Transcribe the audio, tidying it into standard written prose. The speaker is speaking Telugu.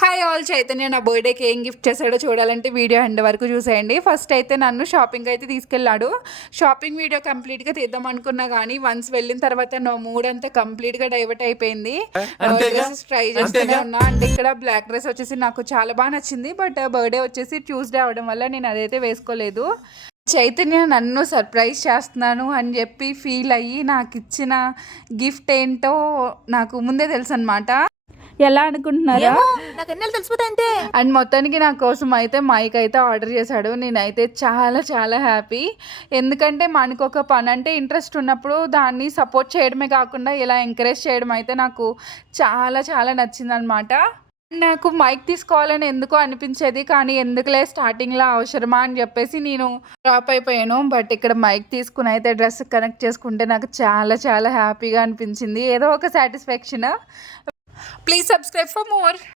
హాయ్ ఆల్, చైతన్య నా బర్త్డేకి ఏం గిఫ్ట్ చేశాడో చూడాలంటే వీడియో ఎండ్ వరకు చూసేయండి. ఫస్ట్ అయితే నన్ను షాపింగ్ అయితే తీసుకెళ్ళాడు. షాపింగ్ వీడియో కంప్లీట్గా తీద్దాం అనుకున్నా కానీ వన్స్ వెళ్ళిన తర్వాత నా మూడ్ అంతా కంప్లీట్గా డైవర్ట్ అయిపోయింది. డ్రెస్సెస్ ట్రై చేస్తూనే ఉన్నా. అండ్ ఇక్కడ బ్లాక్ డ్రెస్ వచ్చేసి నాకు చాలా బాగా నచ్చింది. బట్ బర్త్డే వచ్చేసి ట్యూస్డే అవడం వల్ల నేను అదైతే వేసుకోలేదు. చైతన్య నన్ను సర్ప్రైజ్ చేస్తున్నాను అని చెప్పి ఫీల్ అయ్యి నాకు ఇచ్చిన గిఫ్ట్ ఏంటో నాకు ముందే తెలుసు అనమాట. ఎలా అనుకుంటున్నారా? నాకు ఎన్నెలు తెలిసిపోతాయి అంతే. అండ్ మొత్తానికి నా కోసం అయితే మైక్ అయితే ఆర్డర్ చేశాడు. నేనైతే చాలా చాలా హ్యాపీ. ఎందుకంటే మనకు ఒక పని అంటే ఇంట్రెస్ట్ ఉన్నప్పుడు దాన్ని సపోర్ట్ చేయడమే కాకుండా ఇలా ఎంకరేజ్ చేయడం అయితే నాకు చాలా చాలా నచ్చిందనమాట. నాకు మైక్ తీసుకోవాలని ఎందుకో అనిపించేది, కానీ ఎందుకులే స్టార్టింగ్లో అవసరమా అని చెప్పేసి నేను డ్రాప్ అయిపోయాను. బట్ ఇక్కడ మైక్ తీసుకుని అయితే డ్రెస్ కనెక్ట్ చేసుకుంటే నాకు చాలా చాలా హ్యాపీగా అనిపించింది. ఏదో ఒక satisfaction. Please subscribe for more.